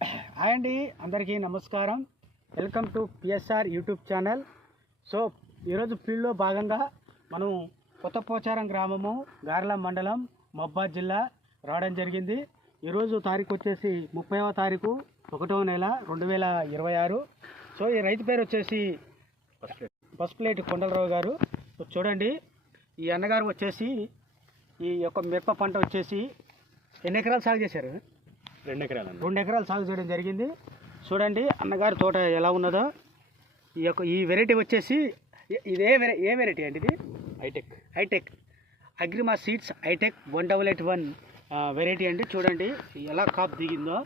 Hi అండి, అందరికీ నమస్కారం. Welcome to PSR YouTube channel. So ఈరోజు ఫీల్డ్లో భాగంగా మనం కొత్త పోచారం గ్రామము, గార్ల మండలం, మహబాద్ జిల్లా రావడం జరిగింది. ఈరోజు తారీఖు వచ్చేసి 30వ తారీఖు 1వ నెల 2026. సో ఈ రైతు పేరు వచ్చేసి పసుపులేటి కొండలరావు గారు. సో చూడండి, ఈ అన్నగారు వచ్చేసి ఈ యొక్క మిరప పంట వచ్చేసి ఎన్ని ఎకరాలు సాగు చేశారు? 2 ఎకరాలు. 2 ఎకరాలు సాగు చేయడం జరిగింది. చూడండి అన్నగారి తోట ఎలా ఉన్నదో. ఈ వెరైటీ వచ్చేసి ఇదే ఏ వెరైటీ అండి? ఇది hitech Agrima seeds hitech 188 variety అండి. చూడండి ఎలా కాపు దిగిందో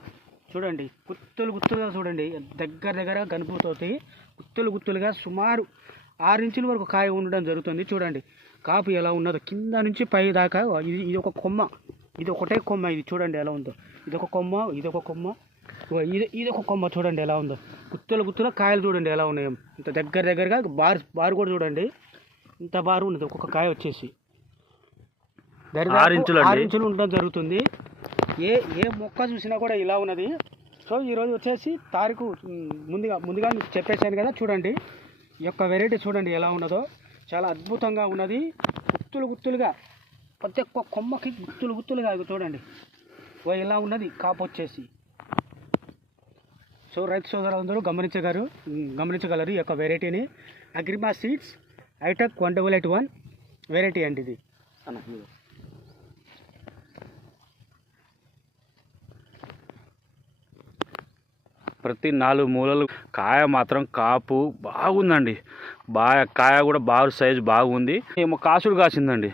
చూడండి. గుత్తులుగా చూడండి, దగ్గర గనుపుతోటి గుత్తులుగా సుమారు 6 ఇంచుల వరకు కాయ ఉండడం జరుగుతుంది. చూడండి కాపు ఎలా ఉన్నదో, కింద నుంచి పై దాకా. ఇది ఒక కొమ్మ, ఇది ఒకటే కొమ్మ. ఇది చూడండి ఎలా ఉందో. ఇదొక కొమ్మ, ఇదొక కొమ్మ చూడండి ఎలా ఉందో. గుత్తుల కాయలు చూడండి ఎలా ఉన్నాయో. ఇంత దగ్గరగా బారు కూడా చూడండి, ఇంత బారు ఉన్నది ఒక్కొక్క కాయ వచ్చేసి. 6 ఇంచులు ఉండడం జరుగుతుంది. ఏ మొక్క చూసినా కూడా ఇలా ఉన్నది. సో ఈరోజు వచ్చేసి తారీఖు ముందుగా మీకు చెప్పేశాను కదా. చూడండి ఈ యొక్క వెరైటీ చూడండి ఎలా ఉన్నదో, చాలా అద్భుతంగా ఉన్నది. గుత్తులుగా ప్రతి ఒక్క కొమ్మకి గుత్తులుగా చూడండి ఇలా ఉన్నది కాపు వచ్చేసి. సో రైతు సోదరులందరూ గమనించగలరు ఈ యొక్క వెరైటీని. అగ్రిమా సీడ్స్ హైటెక్ 188 వెరైటీ అండి ఇది. ప్రతి 4 మూలలు కాయ మాత్రం కాపు బాగుందండి. కాయ కూడా బాగా సైజు బాగుంది. ఏమో కాసుడు కాసిందండి.